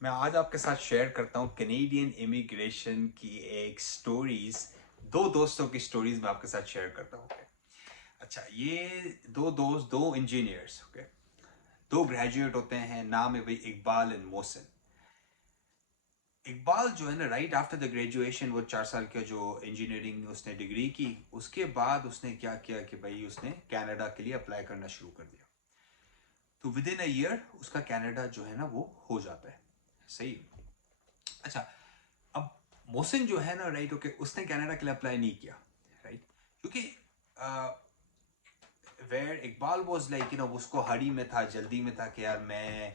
मैं आज आपके साथ शेयर करता हूँ कैनेडियन इमिग्रेशन की एक स्टोरीज। दो दोस्तों की स्टोरीज मैं आपके साथ शेयर करता हूँ। अच्छा, ये दो दोस्त, दो इंजीनियर्स, ओके, दो ग्रेजुएट होते हैं। नाम है भाई इकबाल एंड मोहसिन। इकबाल जो है ना, राइट आफ्टर द ग्रेजुएशन, वो 4 साल का जो इंजीनियरिंग उसने डिग्री की, उसके बाद उसने क्या किया कि भाई उसने कनाडा के लिए अप्लाई करना शुरू कर दिया। तो विद इन अ ईयर उसका कनाडा जो है ना वो हो जाता है। सही। अच्छा, अब मोहसिन जो है ना, राइट, ओके, उसने कनाडा के लिए अप्लाई नहीं किया, राइट, क्योंकि वेयर इकबाल वाज लाइक उसको हड़ी में था, जल्दी में था कि यार मैं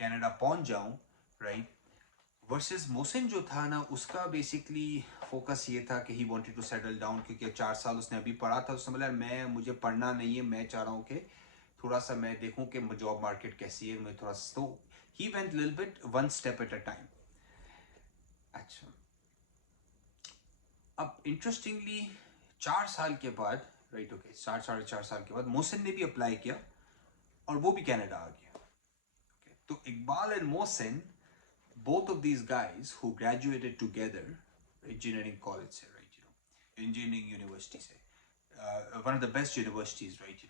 कनाडा पहुंच जाऊं, राइट। वर्सेस मोहसिन जो था ना, उसका बेसिकली फोकस ये था कि he wanted to settle down, क्योंकि 4 साल उसने अभी पढ़ा था। उसने बोला मैं मुझे पढ़ना नहीं है, मैं चाह रहा हूँ कि थोड़ा सा मैं देखूं कि जॉब मार्केट कैसी है, मैं थोड़ा सा, तो he went little bit one step at a time. अच्छा, अब इंटरेस्टिंगली 4 साल के बाद, राइट, ओके, 4 साढ़े 4 साल के बाद मोहसिन ने भी अप्लाई किया और वो भी कनाडा आ गया। Okay, तो Iqbal and Mohsin, both of these guys who graduated together engineering college से, right, engineering university से, one of the best universities, right,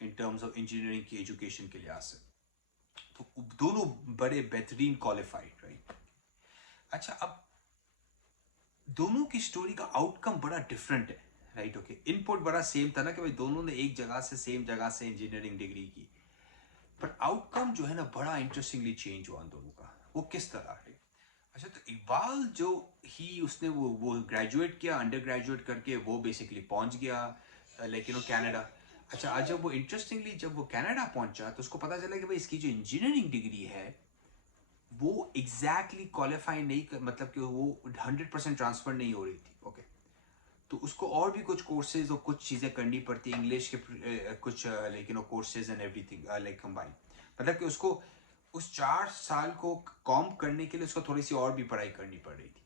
in terms of engineering की education के लिहाज से, तो दोनों बड़े बेहतरीन क्वालिफाइड, राइट। अच्छा, अब दोनों की स्टोरी का आउटकम बड़ा डिफरेंट है, राइट, ओके। इनपुट बड़ा सेम था ना कि भाई दोनों ने एक जगह से, सेम जगह से इंजीनियरिंग डिग्री की, पर आउटकम जो है ना बड़ा इंटरेस्टिंगली चेंज हुआ दोनों का। वो किस तरह है? अच्छा, तो इकबाल जो ही उसने वो ग्रेजुएट किया, अंडर ग्रेजुएट करके वो बेसिकली पहुंच गया, लेकिन वो कनाडा। अच्छा, आज जब वो इंटरेस्टिंगली जब वो कनाडा पहुंचा तो उसको पता चला कि भाई इसकी जो इंजीनियरिंग डिग्री है वो एग्जैक्टली क्वालिफाई नहीं कर, मतलब कि वो 100% ट्रांसफर नहीं हो रही थी, ओके। तो उसको और भी कुछ कोर्सेज और कुछ चीज़ें करनी पड़ती, इंग्लिश के कुछ लेकिन courses and everything like combine, मतलब कि उसको उस 4 साल को कॉम करने के लिए उसको थोड़ी सी और भी पढ़ाई करनी पड़ रही थी।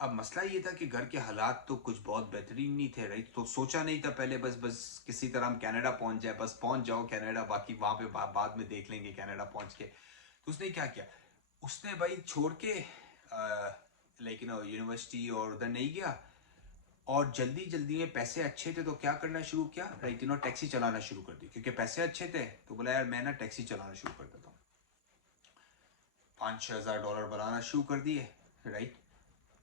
अब मसला ये था कि घर के हालात तो कुछ बहुत बेहतरीन नहीं थे, राइट। तो सोचा नहीं था पहले, बस बस किसी तरह हम कनाडा पहुंच जाए, बस पहुंच जाओ कनाडा, बाकी वहां पे बाद में देख लेंगे कनाडा पहुंच के। तो उसने क्या किया, उसने भाई छोड़ के लाइक यूनिवर्सिटी और उधर नहीं गया, और जल्दी जल्दी में पैसे अच्छे थे तो क्या करना शुरू किया, राइट, टैक्सी चलाना शुरू कर दी, क्योंकि पैसे अच्छे थे। तो बोला यार मैं ना टैक्सी चलाना शुरू कर देता हूँ। 5-6 हज़ार डॉलर बनाना शुरू कर दिए, राइट।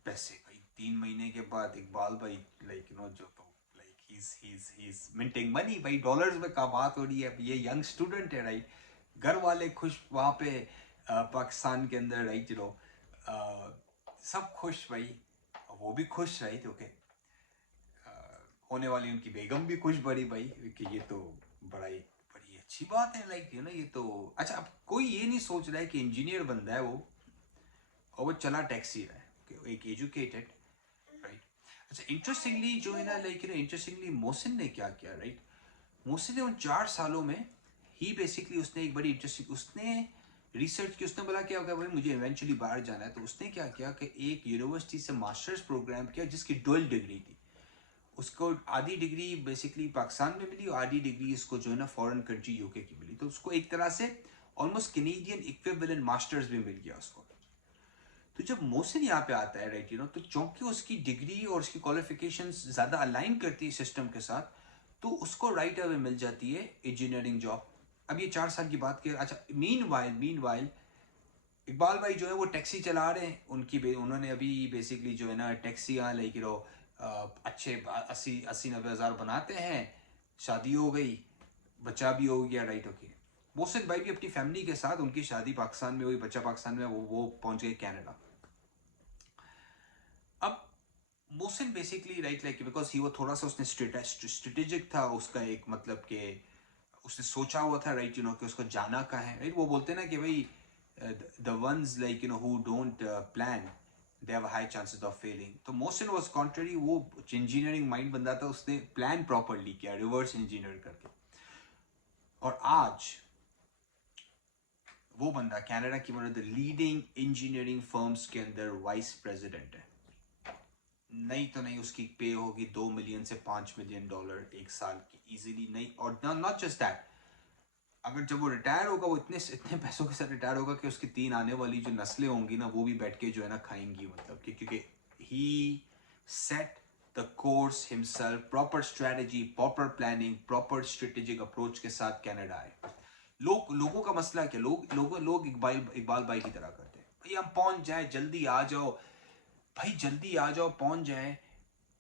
पैसे भाई 3 महीने के बाद इकबाल भाई, लाइक जो तो like he is minting money भाई, डॉलर्स में का बात हो रही है। ये यंग स्टूडेंट है, राइट। घर वाले खुश वहाँ पे पाकिस्तान के अंदर, राइट, सब खुश भाई, वो भी खुश, राइट, ओके। होने वाली उनकी बेगम भी खुश बड़ी भाई कि ये तो बड़ा ही बड़ी अच्छी बात है, लाइक ये तो। अच्छा, अब कोई ये नहीं सोच रहा है कि इंजीनियर बंदा है वो, और वो चला टैक्सी रहा है, okay, एक एजुकेटेड, राइट। अच्छा, इंटरेस्टिंगली जो है ना, लाइक इंटरेस्टिंगली मोहसिन ने क्या किया, राइट। मोहसिन ने उन 4 सालों में ही बेसिकली उसने एक बड़ी इंटरेस्टिंग उसने रिसर्च की। उसने बोला क्या होगा भाई मुझे इवेंचुअली बाहर जाना है, तो उसने क्या किया कि एक यूनिवर्सिटी से मास्टर्स प्रोग्राम किया जिसकी डुअल डिग्री थी। उसको आधी डिग्री बेसिकली पाकिस्तान में मिली और आधी डिग्री इसको जो है ना फॉरेन कंट्री यूके की मिली। तो उसको एक तरह से ऑलमोस्ट कैनेडियन इक्विवेलेंट मास्टर्स भी मिल गया उसको। तो जब मोहसिन यहाँ पे आता है, राइट, तो चूंकि उसकी डिग्री और उसकी क्वालिफिकेशन ज्यादा अलाइन करती है सिस्टम के साथ, तो उसको राइट अवे मिल जाती है इंजीनियरिंग जॉब। अब ये 4 साल की बात करें। अच्छा, मीन वाइल इकबाल भाई जो है वो टैक्सी चला रहे हैं, उन्होंने अभी बेसिकली जो है ना टैक्सी लाइक अच्छे 80-90 हज़ार बनाते हैं। शादी हो गई, बच्चा भी हो गया, राइट, ओके। मोहसिन भाई भी अपनी फैमिली के साथ, उनकी शादी पाकिस्तान में हुई, बच्चा पाकिस्तान में, वो पहुंच गए कनाडा। अब Mohsin basically, right, like because he वो थोड़ा सा उसने स्ट्रेटेजिक था उसका, एक मतलब कि उसने सोचा हुआ था, राइट, कि उसको जाना कहाँ है, राइट। वो बोलते हैं ना कि भाई the ones like who don't plan they have high chances of Fehling. तो मोहसिन वाज कॉन्ट्ररी, वो इंजीनियरिंग माइंड बंदा था, उसने प्लान प्रॉपरली किया, रिवर्स इंजीनियर करके। और आज वो बंदा कनाडा की one of the leading engineering firms के अंदर वाइस प्रेसिडेंट है। नहीं तो नहीं, उसकी पे होगी 2 मिलियन से 5 मिलियन डॉलर एक साल की इजीली, नहीं। और नॉट जस्ट दैट, अगर जब वो रिटायर होगा वो इतने इतने पैसों के साथ रिटायर होगा कि उसकी 3 आने वाली जो नस्लें होंगी ना वो भी बैठ के जो है ना खाएंगी, मतलब कि क्योंकि he set the course himself, proper strategy, proper planning, proper strategic approach के साथ कनाडा आए। लोगों का मसला क्या, लोग इकबाल भाई की तरह करते हैं, भाई हम पहुंच जाए, जल्दी आ जाओ, भाई जल्दी आ जाओ, पहुंच जाए।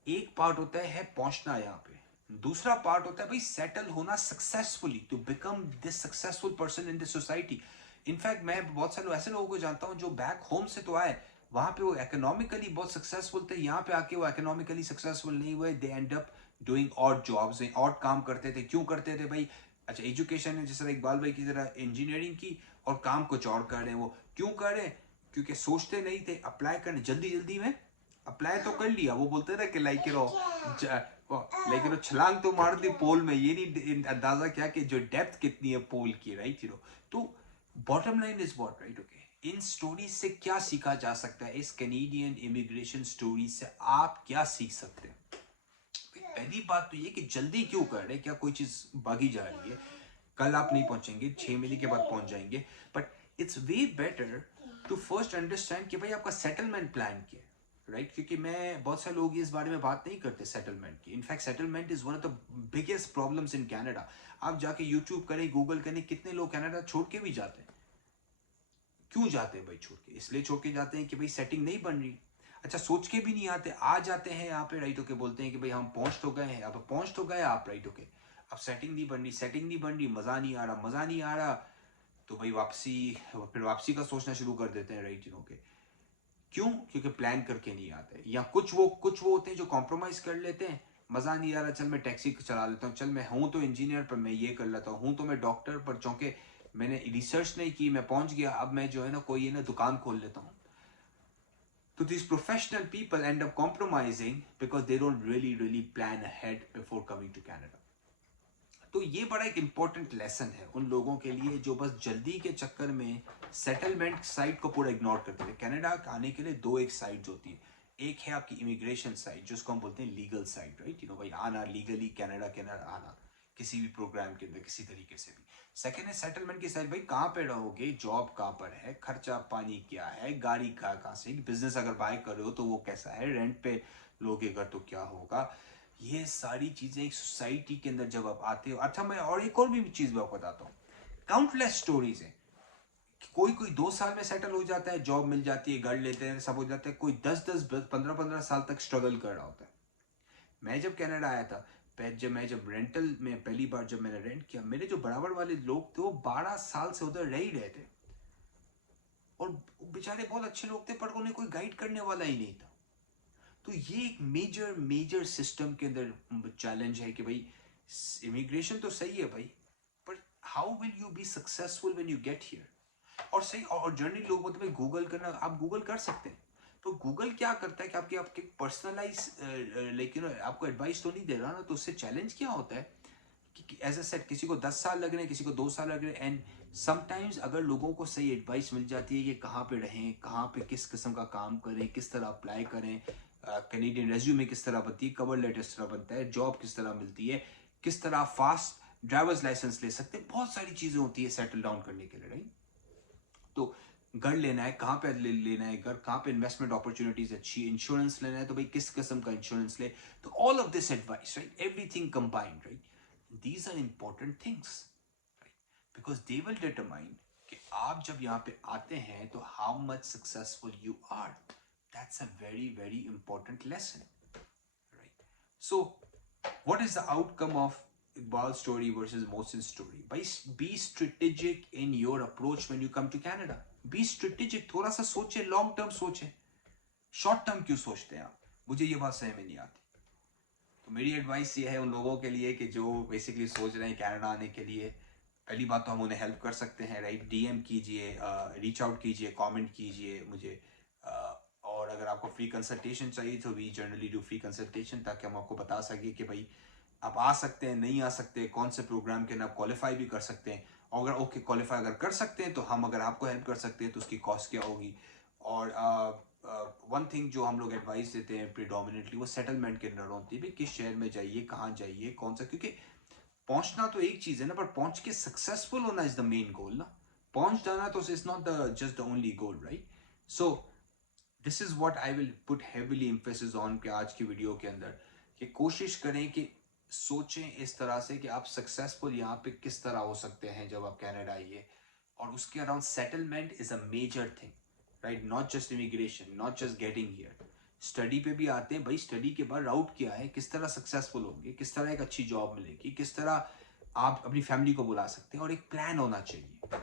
एक पार्ट होता है पहुंचना यहाँ पे, दूसरा पार्ट होता है भाई सेटल होना successfully, to become this successful person in this society. In fact मैं बहुत सारे ऐसे लोगों को जानता हूं जो बैक होम से तो आए, वहां पे वो इकोनॉमिकली बहुत सक्सेसफुल थे, यहाँ पे आके वो इकोनॉमिकली सक्सेसफुल नहीं हुए, they end up doing odd jobs, odd काम करते थे। क्यों करते थे भाई? अच्छा, एजुकेशन है जिस तरह इकबाल भाई की तरह इंजीनियरिंग की और काम कुछ और कर रहे हैं। वो क्यों कर रहे हैं? क्योंकि सोचते नहीं थे, अप्लाई करने जल्दी जल्दी में अप्लाई तो कर लिया। वो बोलते थे कि लाइक छलांग तो मार दी पोल में, ये नहीं अंदाजा क्या कि जो डेप्थ कितनी है पोल की, राइट? तो bottom line is what, right? Okay, in stories से क्या सीखा जा सकता है? इस कैनेडियन इमिग्रेशन स्टोरी से आप क्या सीख सकते हैं? पहली बात तो ये कि जल्दी क्यों कर रहे हैं, क्या कोई चीज भागी जा रही है? कल आप नहीं पहुंचेंगे, 6 महीने के बाद पहुंच जाएंगे, but it's way better to first understand कि भाई आपका सेटलमेंट प्लान क्या है, राइट? क्योंकि मैं बहुत सारे लोग इस बारे में बात नहीं करते सेटलमेंट की। In fact settlement is one of the biggest problems in Canada. आप जाके यूट्यूब करें, गूगल करें, कितने लोग कनाडा छोड़ के भी जाते हैं। क्यों जाते हैं भाई छोड़ के? इसलिए छोड़ के जाते हैं कि भाई सेटिंग नहीं बन रही। अच्छा, सोच के भी नहीं आते, आ जाते हैं यहाँ पे, राइट? ओके, बोलते हैं कि भाई हम पहुंच तो गए हैं, अब पहुंच तो गए आप, राइट? ओके, अब सेटिंग नहीं बन रही, सेटिंग नहीं बन रही, मजा नहीं आ रहा, मजा नहीं आ रहा, तो भाई वापसी, फिर वापसी का सोचना शुरू कर देते हैं, राइट? ओके, क्यों? क्योंकि प्लान करके नहीं आते। या कुछ वो होते हैं जो कॉम्प्रोमाइज कर लेते हैं, मजा नहीं आ रहा, चल मैं टैक्सी चला लेता हूँ, चल मैं हूं तो इंजीनियर पर मैं ये कर लेता हूँ, तो मैं डॉक्टर पर चौंके मैंने रिसर्च नहीं की, मैं पहुंच गया, अब मैं जो है ना कोई ना दुकान खोल लेता हूँ। तो these professional people end up compromising because they don't really plan ahead before coming to Canada. तो ये बड़ा एक इंपॉर्टेंट लेसन है उन लोगों के लिए जो बस जल्दी के चक्कर में सेटलमेंट साइड को पूरा इग्नोर करते थे। कनाडा आने के लिए दो एक साइड होती है, एक है आपकी इमिग्रेशन साइड जिसको हम बोलते हैं लीगल साइड, राइट? भाई आना लीगली कनाडा आना किसी भी प्रोग्राम के अंदर किसी तरीके से भी। सेकेंड है सेटलमेंट की साइड, भाई कहाँ पे रहोगे, जॉब कहाँ पर है, खर्चा पानी क्या है, गाड़ी कहाँ से, बिजनेस अगर बाय कर रहे हो तो वो कैसा है, रेंट पे लोगे अगर तो क्या होगा। ये सारी चीजें एक सोसाइटी के अंदर जब आप आते हो। अच्छा, मैं और एक और भी चीज मैं आपको बताता हूँ, काउंटलेस स्टोरीज है। कोई 2 साल में सेटल हो जाता है, जॉब मिल जाती है, घर लेते हैं, सब हो जाता है। कोई 10-10, 15-15 साल तक स्ट्रगल कर रहा होता है। मैं जब कनाडा आया था, जब रेंटल में पहली बार जब मैंने रेंट किया, मेरे जो बराबर वाले लोग थे वो 12 साल से उधर रह ही रहे थे, और बेचारे बहुत अच्छे लोग थे, पर उन्हें कोई गाइड करने वाला ही नहीं था। तो ये एक मेजर मेजर सिस्टम के अंदर चैलेंज है कि भाई इमिग्रेशन तो सही है भाई, पर how will you be successful when you get here? और सही, और जर्नली लोग बोलते हैं गूगल करना, आप गूगल कर सकते हैं, तो गूगल क्या करता है कि आपके आपके पर्सनलाइज लाइक आपको एडवाइस तो नहीं दे रहा ना। तो उससे चैलेंज क्या होता है कि एज ए सेट किसी को 10 साल लग रहे हैं, किसी को 2 साल लग रहे हैं, एंड समटाइम्स अगर लोगों को सही एडवाइस मिल जाती है कि कहाँ पे रहें, कहाँ पे किस किस्म का काम करें, किस तरह अप्लाई करें, कैनेडियन रेज्यूमे किस तरह बनती है, कवर लेटर किस तरह बनता है, जॉब किस तरह मिलती है, किस तरह फास्ट ड्राइवर्स लाइसेंस ले सकते हैं, बहुत सारी चीजें होती है सेटल डाउन करने के लिए, राइट? तो घर लेना है, कहाँ पे लेना है घर, कहाँ पे इन्वेस्टमेंट अपॉर्चुनिटीज अच्छी, इंश्योरेंस लेना है तो भाई किस किस्म का इंश्योरेंस ले। तो all of this advice, right, everything combined, right, these are important things, right, because they will determine कि आप जब यहाँ पे आते हैं तो how much successful you are. That's a very very important lesson, right? So, what is the outcome of Iqbal's story versus Mohsin's story? Be strategic in your approach when you come to Canada. Be strategic, थोड़ा सा सोचे, long term सोचे, short term क्यों सोचते हैं आप? मुझे ये बात समझ में नहीं आती। तो मेरी एडवाइस ये है उन लोगों के लिए कि जो बेसिकली सोच रहे हैं कनाडा आने के लिए, पहली बात तो हम उन्हें हेल्प कर सकते हैं, राइट? डीएम कीजिए, रीच आउट कीजिए, कमेंट कीजिए मुझे, और अगर आपको फ्री कंसल्टेशन चाहिए तो we generally do free consultation, ताकि हम आपको बता सकें कि भाई आप आ सकते हैं, नहीं आ सकते, कौन से प्रोग्राम के अंदर आप क्वालिफाई भी कर सकते हैं, और अगर ओके क्वालिफाई अगर कर सकते हैं तो हम अगर आपको हेल्प कर सकते हैं तो उसकी कॉस्ट क्या होगी। और वन थिंग जो हम लोग एडवाइस देते हैं प्रीडोमिनेटली वो सेटलमेंट के अंदर होती है, किस शहर में जाइए, कहाँ जाइए, कौन सा, क्योंकि पहुंचना तो एक चीज है ना, पर पहुंच के सक्सेसफुल होना इज द मेन गोल ना. पहुंच जाना तो is not the just the only goal, right? So this is what I will put heavily emphasis on के आज की वीडियो के अंदर, कि कोशिश करें कि सोचें इस तरह से कि आप सक्सेसफुल यहाँ पे किस तरह हो सकते हैं जब आप कनाडा आइए. और उसके around settlement is a major thing, right? Not just immigration, not just getting here. Study पे भी आते हैं भाई. स्टडी के बाद राउट क्या है, किस तरह सक्सेसफुल होंगे, किस तरह एक अच्छी जॉब मिलेगी, किस तरह आप अपनी फैमिली को बुला सकते हैं, और एक प्लान होना चाहिए.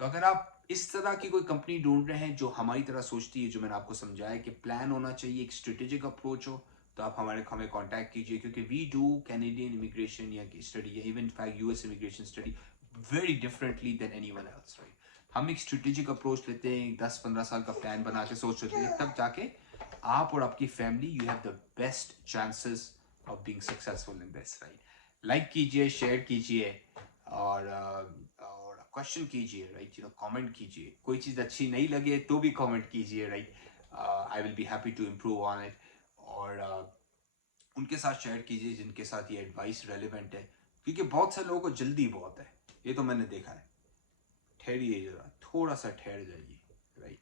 तो अगर आप इस तरह की कोई कंपनी ढूंढ रहे हैं जो हमारी तरह सोचती है, जो मैंने आपको समझाया कि प्लान होना चाहिए, एक स्ट्रेटेजिक अप्रोच हो, तो आप हमें कांटेक्ट कीजिए, क्योंकि वी डू कैनेडियन इमिग्रेशन या स्टडी या even fact US immigration study very differently than anyone else, right? हम एक स्ट्रेटेजिक अप्रोच लेते हैं, 10-15 साल का प्लान बना के सोच लेते हैं, तब जाके आप और आपकी family you have the best chances of being successful in this, right? Like कीजिए, शेयर कीजिए, और क्वेश्चन कीजिए, राइट? कमेंट कीजिए. कोई चीज़ अच्छी नहीं लगे तो भी कमेंट कीजिए, right? I will be happy to improve on it. और उनके साथ शेयर कीजिए जिनके साथ ये एडवाइस रेलिवेंट है, क्योंकि बहुत से लोगों को जल्दी बहुत है, ये तो मैंने देखा है. ठहरिए जरा, थोड़ा सा ठहर जाइए, right?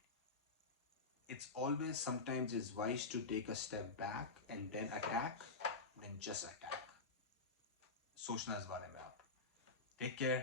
It's always sometimes is wise to take a step back and then attack, then just attack. सोचना इस बारे में आप. Take care.